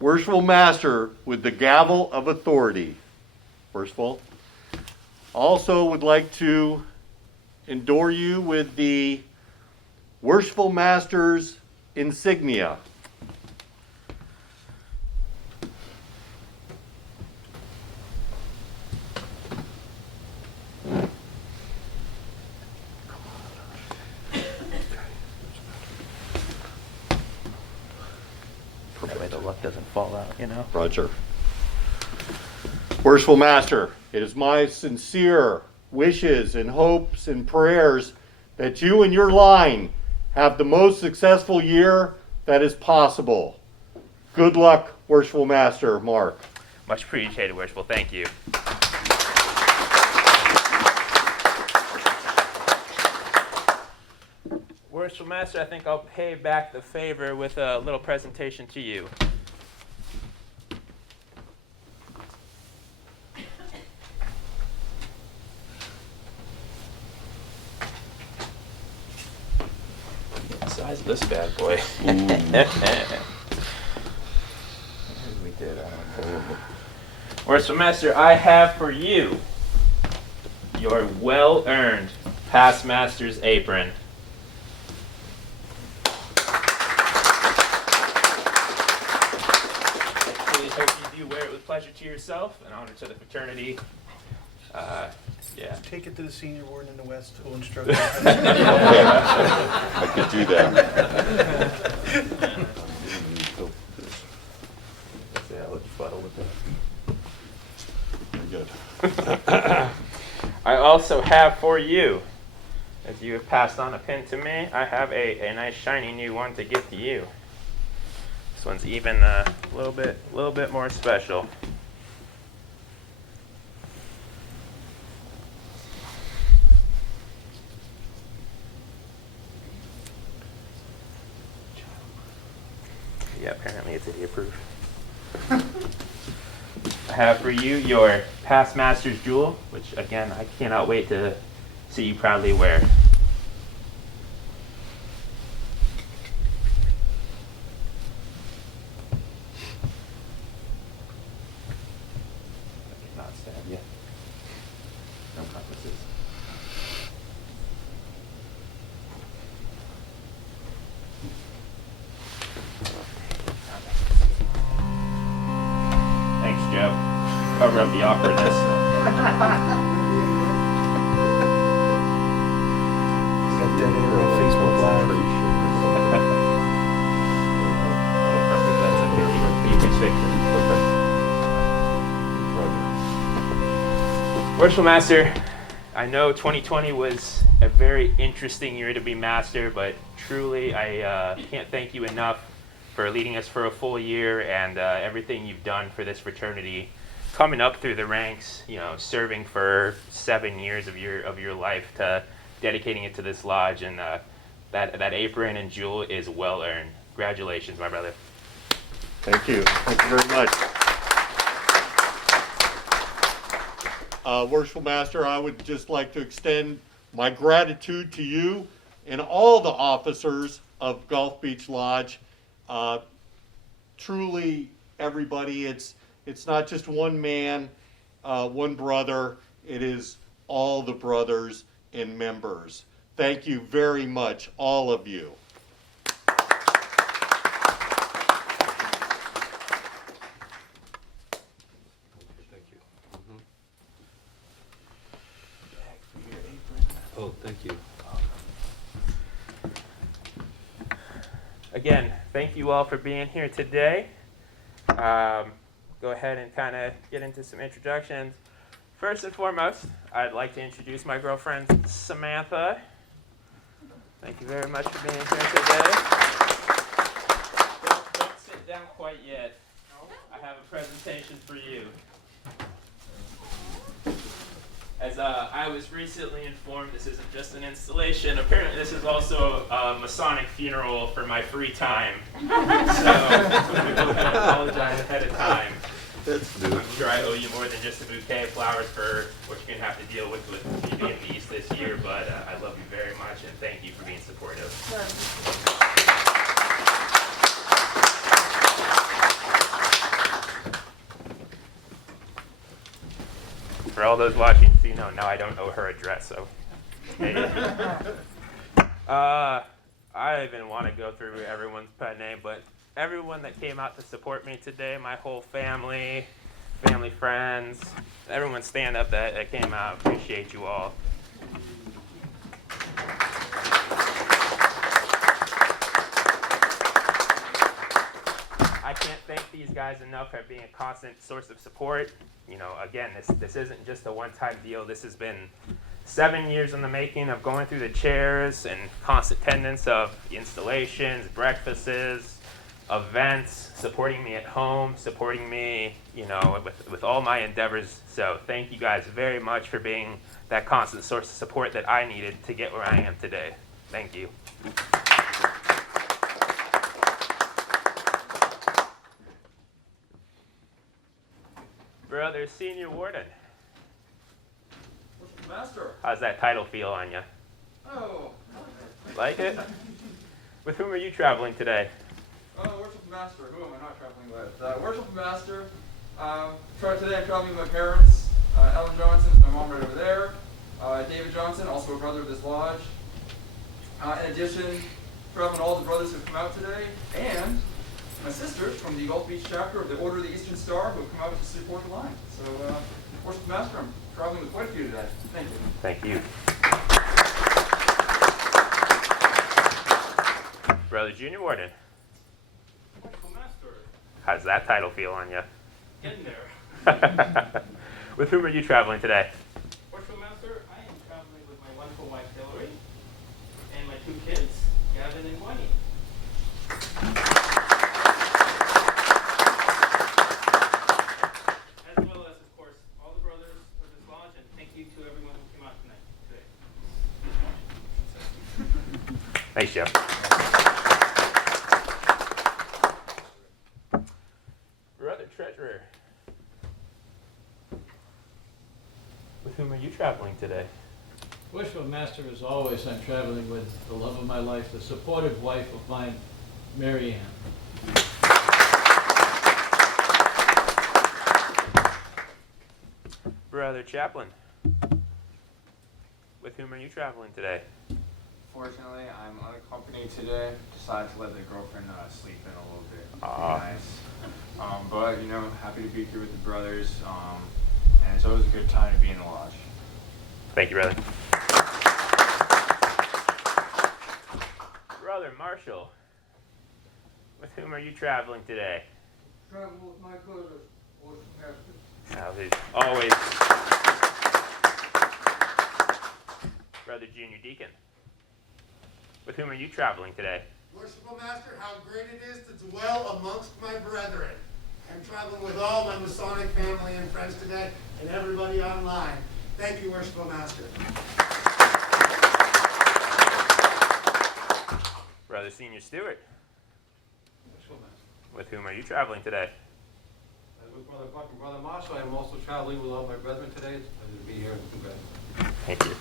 Worshipful Master with the Gavel of Authority. Worshipful. Also would like to endorse you with the Worshipful Master's insignia. That way the luck doesn't fall out, Roger. Worshipful Master, it is my sincere wishes and hopes and prayers that you and your line have the most successful year that is possible. Good luck, Worshipful Master Mark. Much appreciated, Worshipful. Thank you. Worshipful Master, I think I'll pay back the favor with a little presentation to you. The size of this bad boy. We did. Worshipful Master, I have for you your well-earned past master's apron. Hope you do wear it with pleasure to yourself, an honor to the fraternity. Yeah. Take it to the senior warden in the West who will instruct I could do that. Very good. I also have for you, as you have passed on a pin to me, I have a nice shiny new one to give to you. This one's even a little bit more special. Yeah, apparently it's idiot proof. I have for you your past master's jewel, which again I cannot wait to see you proudly wear. I cannot stab you. No compasses. Thanks, Joe. Cover up the awkwardness. got dead air on Facebook Live. Represents a victory. Worshipful Master, I know 2020 was a very interesting year to be Master, but truly I can't thank you enough for leading us for a full year and everything you've done for this fraternity, coming up through the ranks, serving for 7 years of your life to dedicating it to this lodge, and that apron and jewel is well earned. Congratulations, my brother. Thank you. Thank you very much. Worshipful Master, I would just like to extend my gratitude to you and all the officers of Gulf Beach Lodge. Truly, everybody, it's not just one man, one brother. It is all the brothers and members. Thank you very much, all of you. Oh, thank you. Again, thank you all for being here today. Go ahead and kind of get into some introductions. First and foremost, I'd like to introduce my girlfriend, Samantha. Thank you very much for being here today. Don't sit down quite yet. I have a presentation for you. As I was recently informed, this isn't just an installation. Apparently, this is also a Masonic funeral for my free time. So, I apologize ahead of time. I'm sure I owe you more than just a bouquet of flowers for what you're going to have to deal with me being in the East this year, but I love you very much, and thank you for being supportive. For all those watching, so you know, now I don't owe her a dress, so. I don't even want to go through everyone's pet name, but everyone that came out to support me today, my whole family, friends, everyone stand up that came out, appreciate you all. I can't thank these guys enough for being a constant source of support. Again, this isn't just a one-time deal. This has been 7 years in the making of going through the chairs and constant attendance of installations, breakfasts, events, supporting me at home, supporting me, with all my endeavors. So thank you guys very much for being that constant source of support that I needed to get where I am today. Thank you. Brother Senior Warden. Master. How's that title feel on you? Oh. Like it? With whom are you traveling today? Worshipful Master. Who am I not traveling with? Worshipful Master. Today I'm traveling with my parents. Ellen Johnson is my mom right over there. David Johnson, also a brother of this lodge. In addition, traveling all the brothers who've come out today, and my sisters from the Gulf Beach chapter of the Order of the Eastern Star who have come out to support the line. So, Worshipful Master, I'm traveling with quite a few today. Thank you. Thank you. Brother Junior Warden. Worshipful Master. How's that title feel on you? Getting there. With whom are you traveling today? Worshipful Master, I am traveling with my wonderful wife Hillary and my 2 kids, Gavin and Winnie. As well as, of course, all the brothers of this lodge, and thank you to everyone who came out tonight. Thanks, Jeff. Brother Treasurer. With whom are you traveling today? Worshipful Master, as always, I'm traveling with the love of my life, the supportive wife of mine, Mary Ann. Brother Chaplain. With whom are you traveling today? Fortunately, I'm unaccompanied today. Decided to let the girlfriend sleep in a little bit. Aw. Nice. But, happy to be here with the brothers. And it's always a good time to be in the lodge. Thank you, brother. Brother Marshall. With whom are you traveling today? Travel with my brothers, Worshipful Master. He's always junior deacon. With whom are you traveling today? Worshipful Master, how great it is to dwell amongst my brethren. I'm traveling with all my Masonic family and friends today, and everybody online. Thank you, Worshipful Master. Brother Senior Stewart. With whom are you traveling today? With Brother Buck and Brother Marshall, I am also traveling with all my brethren today. It's a pleasure to be here. Congratulations. Thank you.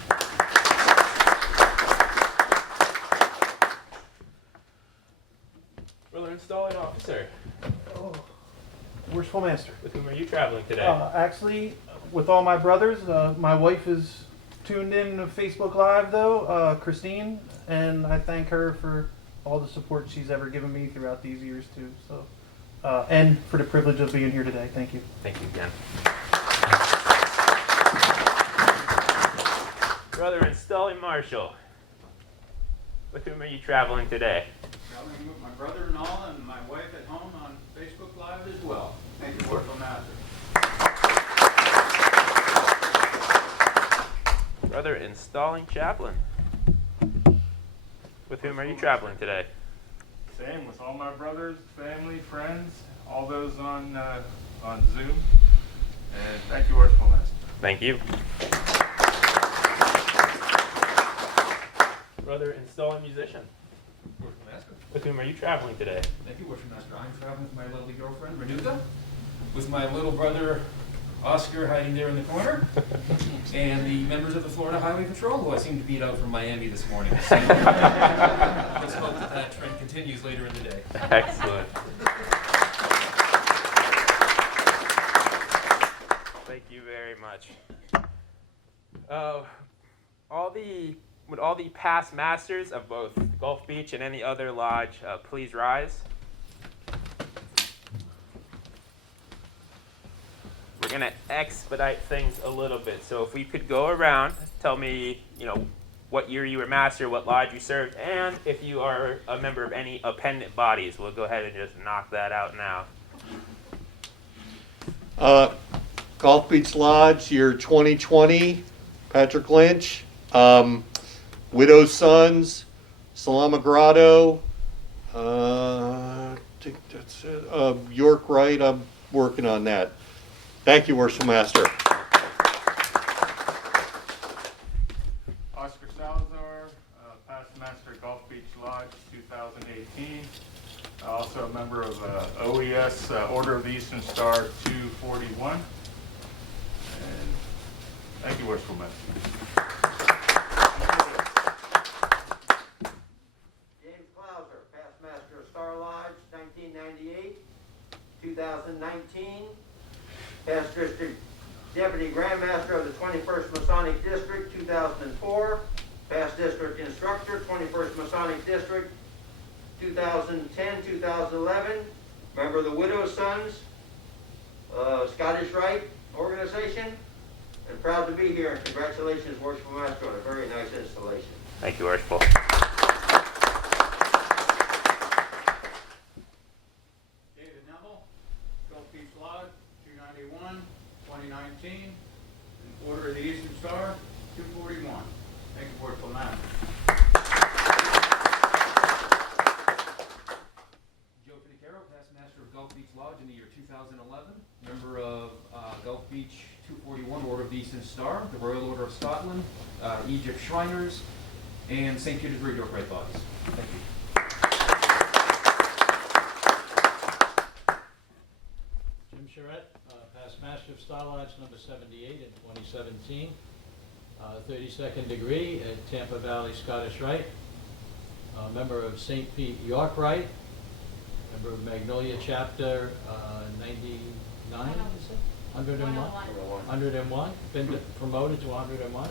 Brother Installing Officer. Worshipful Master. With whom are you traveling today? Actually, with all my brothers, my wife is tuned in to Facebook Live though, Christine, and I thank her for all the support she's ever given me throughout these years too. So, and for the privilege of being here today. Thank you. Thank you again. Brother Installing Marshall. With whom are you traveling today? Traveling with my brother-in-law and my wife at home on Facebook Live as well. Thank you, Worshipful Master. Brother Installing Chaplain. With whom are you traveling today? Same with all my brothers, family, friends, all those on Zoom. And thank you, Worshipful Master. Thank you. Brother Installing Musician. Worshipful Master. With whom are you traveling today? Thank you, Worshipful Master. I'm traveling with my lovely girlfriend, Renuka, with my little brother, Oscar, hiding there in the corner, and the members of the Florida Highway Patrol, who I seem to beat out from Miami this morning. So, let's hope that trend continues later in the day. Excellent. Thank you very much. Would all the past masters of both Gulf Beach and any other lodge please rise? We're gonna expedite things a little bit. So if we could go around, tell me, what year you were master, what lodge you served, and if you are a member of any appendant bodies. We'll go ahead and just knock that out now. Gulf Beach Lodge, year 2020, Patrick Lynch. Widow's Sons, Salama Grotto. I think that's it. York Wright, I'm working on that. Thank you, Worshipful Master. Oscar Salazar, past master, Gulf Beach Lodge, 2018. Also a member of OES, Order of the Eastern Star, 241. And thank you, Worshipful Master. James Clouser, past master of Star Lodge, 1998, 2019. Past district deputy grand master of the 21st Masonic District, 2004. Past district instructor, 21st Masonic District, 2010, 2011. Member of the Widow's Sons, Scottish Rite organization. And proud to be here, and congratulations, Worshipful Master, on a very nice installation. Thank you, Worshipful. David Neville, Gulf Beach Lodge, 291, 2019. And Order of the Eastern Star, 241. Thank you, Worshipful Master. Joe Finicaro, past master of Gulf Beach Lodge in the year 2011, member of Gulf Beach 241, Order of the Eastern Star, the Royal Order of Scotland, Egypt Shriners, and St. Petersburg York Rite bodies. Thank you. Jim Charette, past master of Star Lodge number 78 in 2017, 32nd degree at Tampa Valley Scottish Rite, member of St. Pete York Rite, member of Magnolia Chapter 99, is it? 101? 101, been promoted to 101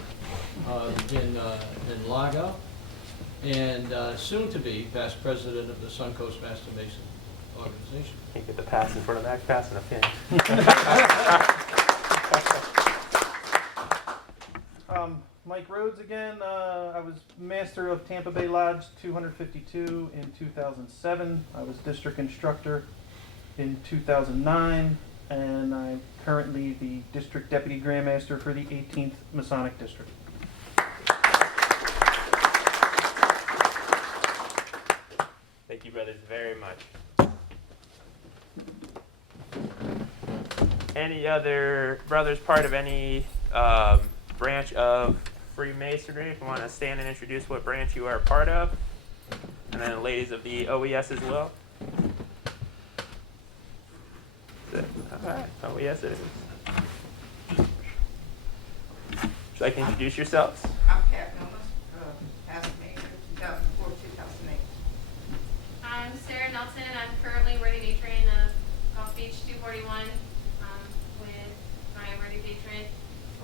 in Largo, and soon to be past president of the Suncoast Master Mason organization. Can't get the pass in front of that pass enough in. Mike Rhodes again. I was master of Tampa Bay Lodge 252 in 2007. I was district instructor in 2009, and I'm currently the district deputy grandmaster for the 18th Masonic District. brothers very much. Any other brothers part of any branch of Freemasonry? If you want to stand and introduce what branch you are a part of. And then ladies of the OES as well. All right, OES it is. Would you like to introduce yourselves? I'm Kat Mills, past mayor, 2004, 2008. I'm Sarah Nelson. I'm currently worthy patron of Gulf Beach 241 with my worthy patron.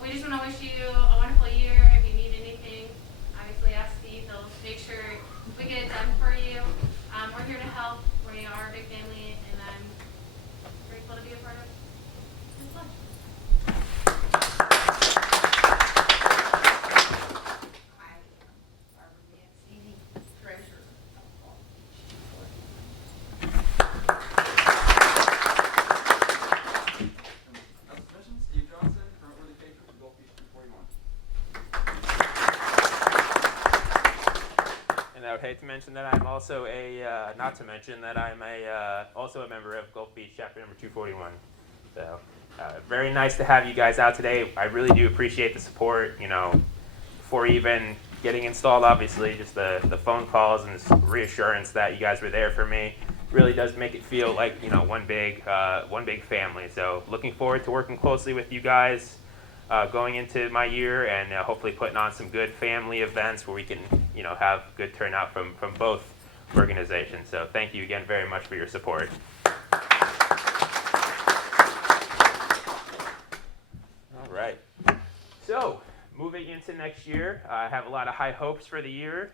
We just want to wish you a wonderful year. If you need anything, obviously ask Steve. They'll make sure we get it done for you. We're here to help. We are a big family, and I'm grateful to be a part of this lunch. Hi, Barbara Mancini, treasurer of Gulf Beach 241. As mentioned, Steve Johnson, current worthy patron of Gulf Beach 241. And I would hate to mention that I'm also not to mention that I'm also a member of Gulf Beach chapter number 241. So, very nice to have you guys out today. I really do appreciate the support, before even getting installed, obviously, just the phone calls and this reassurance that you guys were there for me really does make it feel like, one big family. So, looking forward to working closely with you guys going into my year and hopefully putting on some good family events where we can, have good turnout from both organizations. So thank you again very much for your support. All right. So moving into next year, I have a lot of high hopes for the year.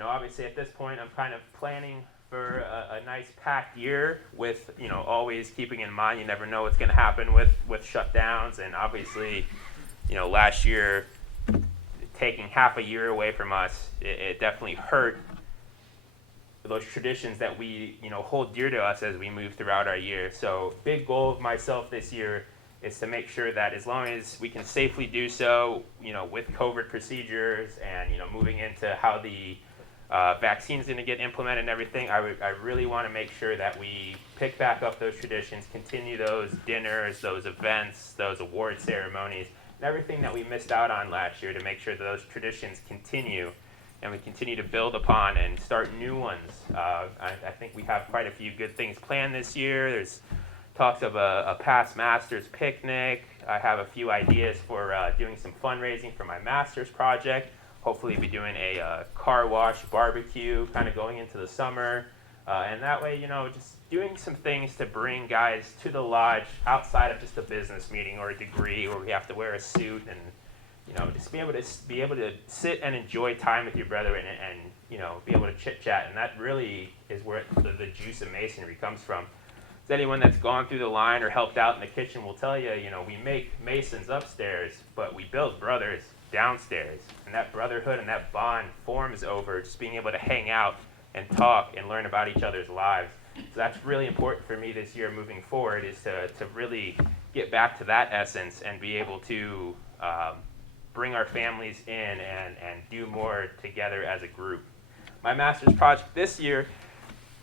Obviously at this point, I'm kind of planning for a nice packed year with, always keeping in mind you never know what's going to happen with shutdowns. And obviously, last year, taking half a year away from us, it definitely hurt those traditions that we, hold dear to us as we move throughout our year. So big goal of myself this year is to make sure that as long as we can safely do so, with COVID procedures and, moving into how the vaccine's going to get implemented and everything, I really want to make sure that we pick back up those traditions, continue those dinners, those events, those award ceremonies, and everything that we missed out on last year to make sure that those traditions continue and we continue to build upon and start new ones. I think we have quite a few good things planned this year. There's talks of a past master's picnic. I have a few ideas for doing some fundraising for my master's project. Hopefully be doing a car wash barbecue kind of going into the summer. And that way, just doing some things to bring guys to the lodge outside of just a business meeting or a degree where we have to wear a suit and, just be able to sit and enjoy time with your brethren and be able to chit chat. And that really is where the juice of masonry comes from. As anyone that's gone through the line or helped out in the kitchen will tell you, we make masons upstairs, but we build brothers downstairs. And that brotherhood and that bond forms over just being able to hang out and talk and learn about each other's lives. So that's really important for me this year moving forward, is to really get back to that essence and be able to bring our families in and do more together as a group. My master's project this year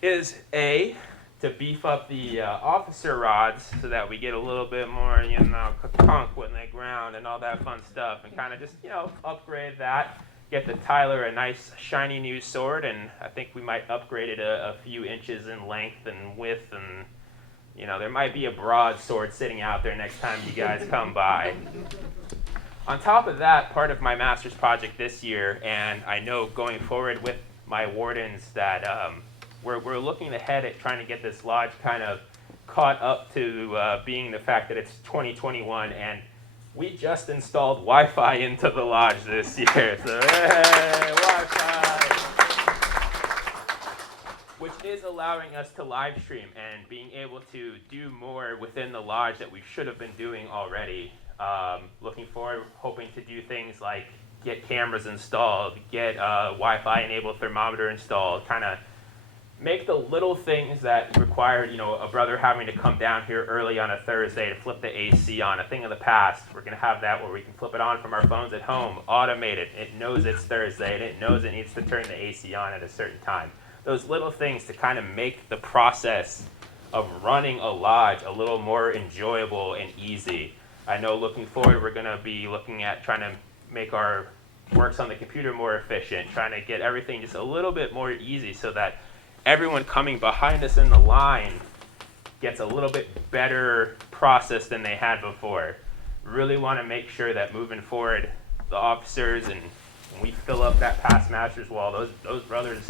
is to beef up the officer rods so that we get a little bit more, conk when they ground and all that fun stuff, and kind of just, upgrade that. Get the Tyler a nice shiny new sword, and I think we might upgrade it a few inches in length and width, and there might be a broadsword sitting out there next time you guys come by. On top of that, part of my master's project this year, and I know going forward with my wardens that we're looking ahead at trying to get this lodge kind of caught up to being the fact that it's 2021, and we just installed Wi-Fi into the lodge this year. So, hey, Wi-Fi! Which is allowing us to live stream and being able to do more within the lodge that we should have been doing already. Looking forward, hoping to do things like get cameras installed, get a Wi-Fi enabled thermometer installed, kind of make the little things that require, a brother having to come down here early on a Thursday to flip the AC on, a thing of the past. We're going to have that where we can flip it on from our phones at home, automate it. It knows it's Thursday, and it knows it needs to turn the AC on at a certain time. those little things to kind of make the process of running a lodge a little more enjoyable and easy. I know looking forward, we're going to be looking at trying to make our works on the computer more efficient, trying to get everything just a little bit more easy so that everyone coming behind us in the line gets a little bit better process than they had before. Really want to make sure that moving forward, the officers, and when we fill up that past master's wall, those brothers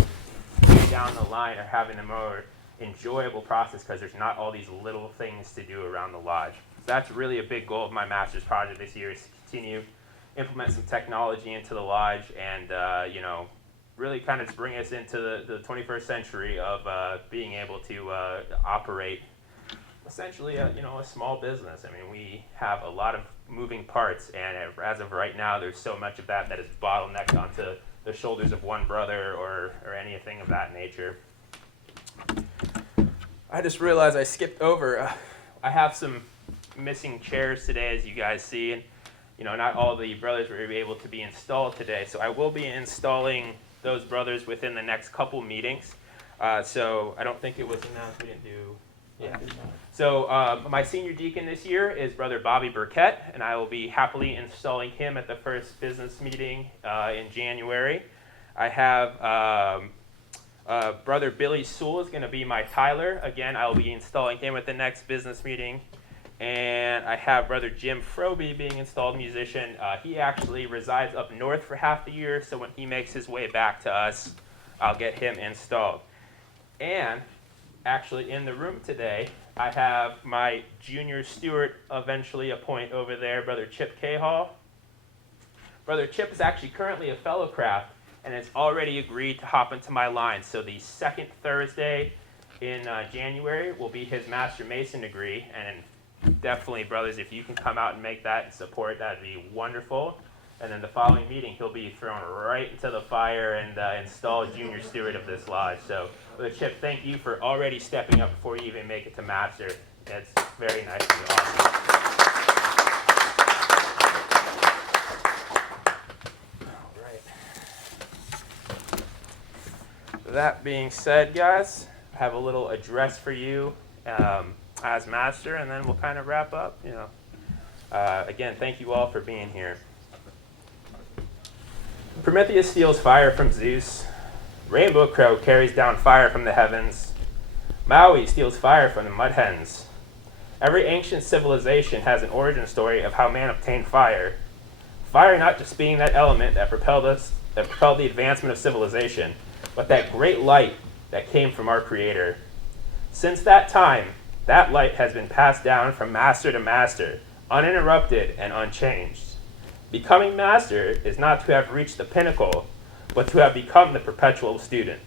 way down the line are having a more enjoyable process because there's not all these little things to do around the lodge. So that's really a big goal of my master's project this year, is to continue implement some technology into the lodge and really kind of bring us into the 21st century of being able to operate essentially a small business. I mean, we have a lot of moving parts, and as of right now, there's so much of that is bottlenecked onto the shoulders of one brother or anything of that nature. I just realized I skipped over. I have some missing chairs today, as you guys see, and not all the brothers were able to be installed today. So I will be installing those brothers within the next couple meetings. So I don't think it was announced. We didn't do. Yeah. So my senior deacon this year is Brother Bobby Burkett, and I will be happily installing him at the first business meeting in January. I have Brother Billy Sewell is going to be my Tyler. Again, I will be installing him at the next business meeting. And I have Brother Jim Froby being installed musician. He actually resides up north for half the year, so when he makes his way back to us, I'll get him installed. And actually in the room today, I have my junior steward eventually appoint over there, Brother Chip Cahall. Brother Chip is actually currently a fellow craft and has already agreed to hop into my line. So the second Thursday in January will be his Master Mason degree, and definitely, brothers, if you can come out and make that and support, that'd be wonderful. And then the following meeting, he'll be thrown right into the fire and installed junior steward of this lodge. So, Brother Chip, thank you for already stepping up before you even make it to master. It's very nice and awesome. All right. That being said, guys, I have a little address for you as master, and then we'll kind of wrap up. Again, thank you all for being here. Prometheus steals fire from Zeus. Rainbow Crow carries down fire from the heavens. Maui steals fire from the mud hens. Every ancient civilization has an origin story of how man obtained fire. Fire not just being that element that propelled the advancement of civilization, but that great light that came from our Creator. Since that time, that light has been passed down from master to master, uninterrupted and unchanged. Becoming master is not to have reached the pinnacle, but to have become the perpetual student.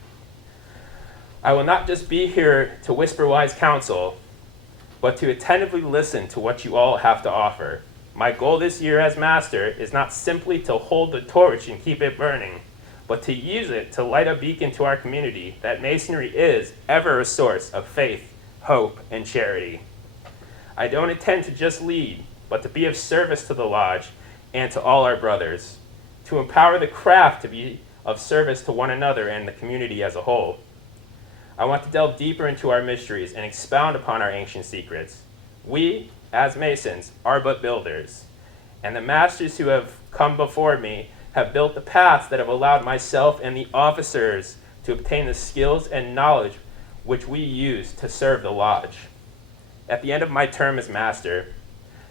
I will not just be here to whisper wise counsel, but to attentively listen to what you all have to offer. My goal this year as master is not simply to hold the torch and keep it burning, but to use it to light a beacon to our community that Masonry is ever a source of faith, hope, and charity. I don't intend to just lead, but to be of service to the lodge and to all our brothers, to empower the craft to be of service to one another and the community as a whole. I want to delve deeper into our mysteries and expound upon our ancient secrets. We, as Masons, are but builders, and the masters who have come before me have built the paths that have allowed myself and the officers to obtain the skills and knowledge which we use to serve the lodge. At the end of my term as master,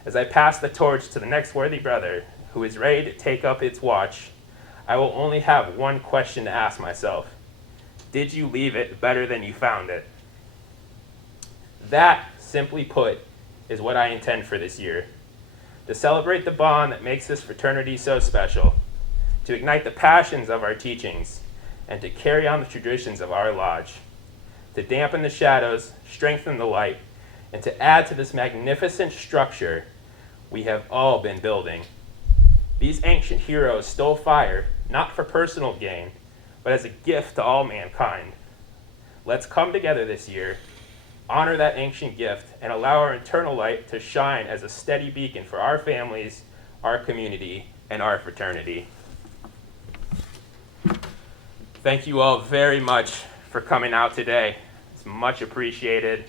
as I pass the torch to the next worthy brother who is ready to take up its watch, I will only have one question to ask myself. Did you leave it better than you found it? That, simply put, is what I intend for this year. To celebrate the bond that makes this fraternity so special, to ignite the passions of our teachings, and to carry on the traditions of our lodge, to dampen the shadows, strengthen the light, and to add to this magnificent structure we have all been building. These ancient heroes stole fire, not for personal gain, but as a gift to all mankind. Let's come together this year, honor that ancient gift, and allow our eternal light to shine as a steady beacon for our families, our community, and our fraternity. Thank you all very much for coming out today. It's much appreciated.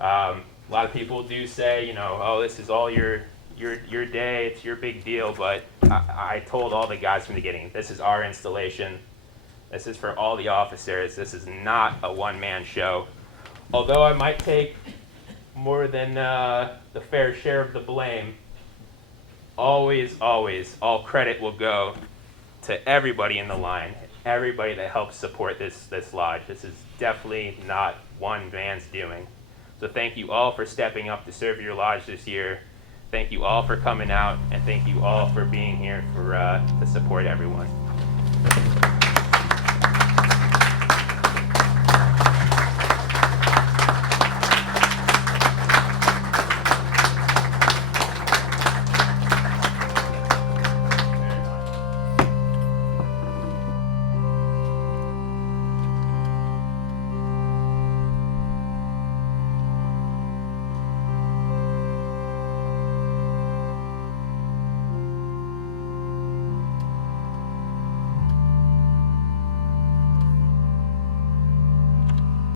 A lot of people do say, you know, oh, this is all your day, it's your big deal, but I told all the guys from the beginning, this is our installation. This is for all the officers. This is not a one-man show. Although I might take more than the fair share of the blame, always, all credit will go to everybody in the line, everybody that helps support this lodge. This is definitely not one man's doing. So thank you all for stepping up to serve your lodge this year. Thank you all for coming out, and thank you all for being here to support everyone.